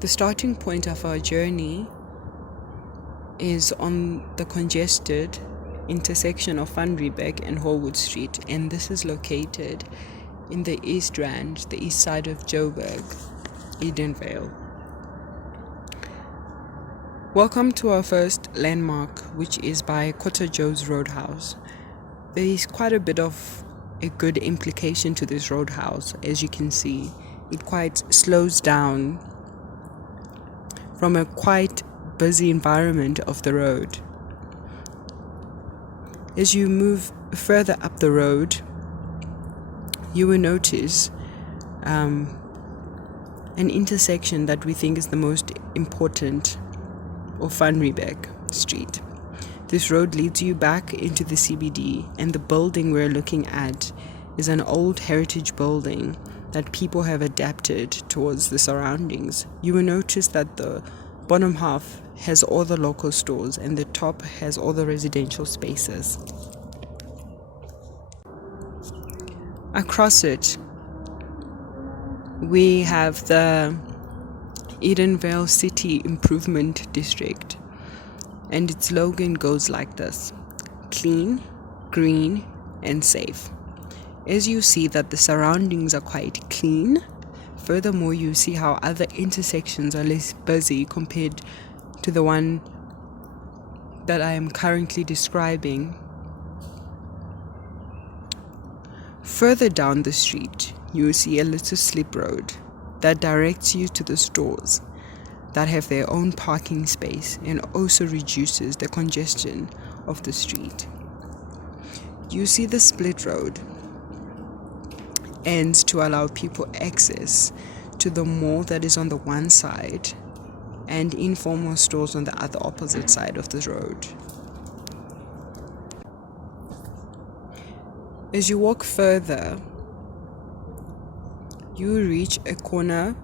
The starting point of our journey is on the congested intersection of Van Riebeck and Holwood Street, and this is located in the East Rand, the east side of Joburg, Edenvale. Welcome to our first landmark, which is by Kotta Joe's Roadhouse. There is quite a bit of a good implication to this roadhouse. As you can see, it quite slows down from a quite busy environment of the road. As you move further up the road, you will notice an intersection that we think is the most important of Van Riebeck Street. This road leads you back into the CBD, and the building we're looking at is an old heritage building that people have adapted towards the surroundings. You will notice that the bottom half has all the local stores and the top has all the residential spaces. Across it, we have the Edenvale City Improvement District, and its slogan goes like this: clean, green, and safe. As you see that the surroundings are quite clean, furthermore you see how other intersections are less busy compared to the one that I am currently describing. Further down the street, you will see a little slip road that directs you to the stores that have their own parking space and also reduces the congestion of the street. You see the split road ends to allow people access to the mall that is on the one side and informal stores on the other opposite side of the road. As you walk further, you reach a corner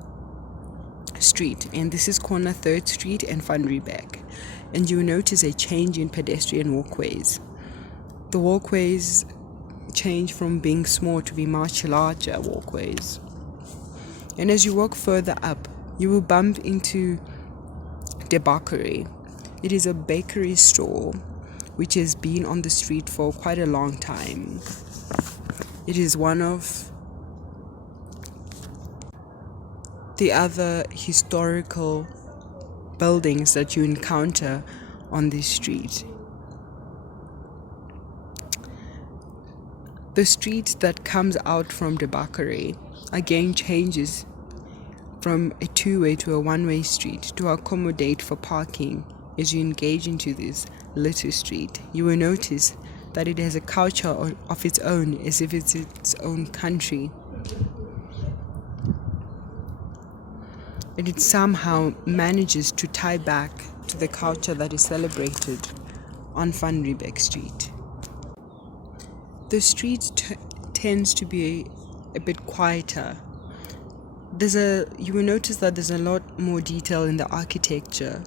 street, and this is corner 3rd Street and Van Riebeck, and you notice a change in pedestrian walkways. The walkways change from being small to be much larger walkways. And as you walk further up, you will bump into the bakery. It is a bakery store which has been on the street for quite a long time. It is one of the other historical buildings that you encounter on this street. The street that comes out from the bakery again changes from a two-way to a one-way street to accommodate for parking. As you engage into this little street, you will notice that it has a culture of its own, as if it's its own country. And it somehow manages to tie back to the culture that is celebrated on Van Riebeck Street. The street tends to be a bit quieter. You will notice that there's a lot more detail in the architecture.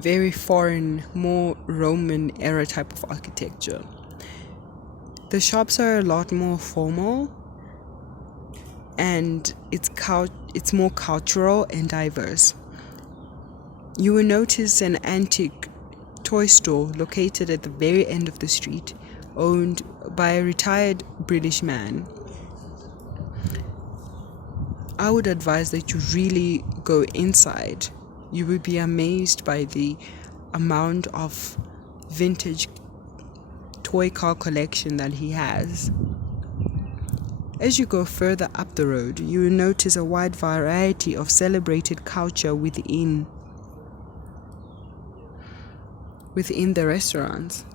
Very foreign, more Roman era type of architecture. The shops are a lot more formal, and it's more cultural and diverse. You will notice an antique toy store located at the very end of the street, owned by a retired British man. I would advise that you really go inside. You will be amazed by the amount of vintage toy car collection that he has. As you go further up the road, you will notice a wide variety of celebrated culture within the restaurants.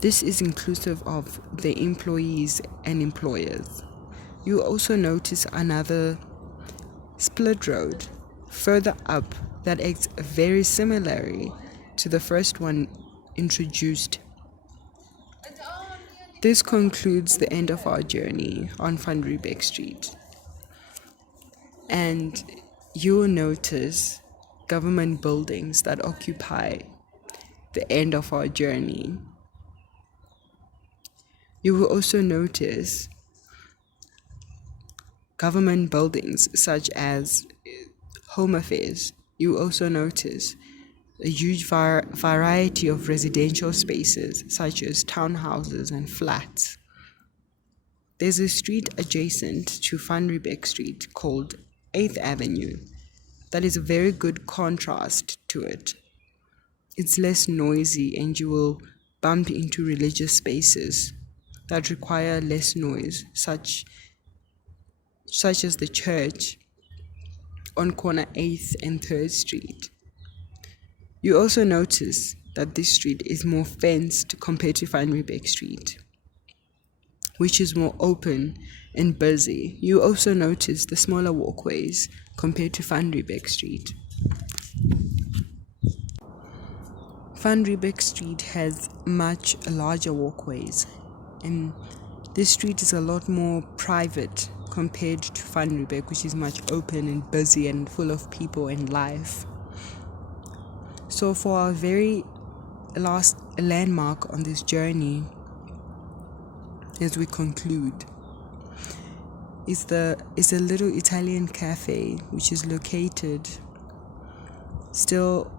This is inclusive of the employees and employers. You also notice another split road further up that acts very similarly to the first one introduced. This concludes the end of our journey on Van Riebeck Street. And you will notice government buildings that occupy the end of our journey. You will also notice government buildings such as home affairs, you also notice a huge variety of residential spaces, such as townhouses and flats. There's a street adjacent to Van Riebeck Street called 8th Avenue that is a very good contrast to it. It's less noisy, and you will bump into religious spaces that require less noise, such as the church on corner 8th and 3rd Street. You also notice that this street is more fenced compared to Van Riebeck Street, which is more open and busy. You also notice the smaller walkways compared to Van Riebeck Street. Van Riebeck Street has much larger walkways, and this street is a lot more private compared to Van Riebeck, which is much open and busy and full of people and life. So for our very last landmark on this journey, as we conclude, is a little Italian cafe which is located still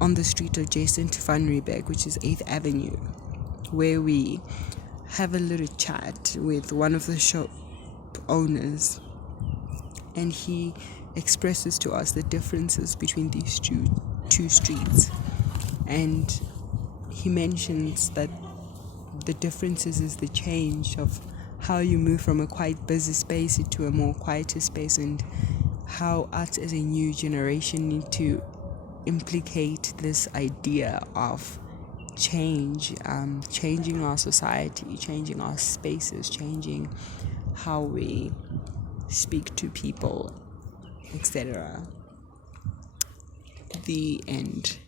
on the street adjacent to Van Riebeck, which is 8th Avenue, where we have a little chat with one of the shop owners, and he expresses to us the differences between these two streets, and he mentions that the differences is the change of how you move from a quite busy space into a more quieter space, and how us as a new generation need to implicate this idea of change, changing our society, changing our spaces, changing how we speak to people, etc. The end.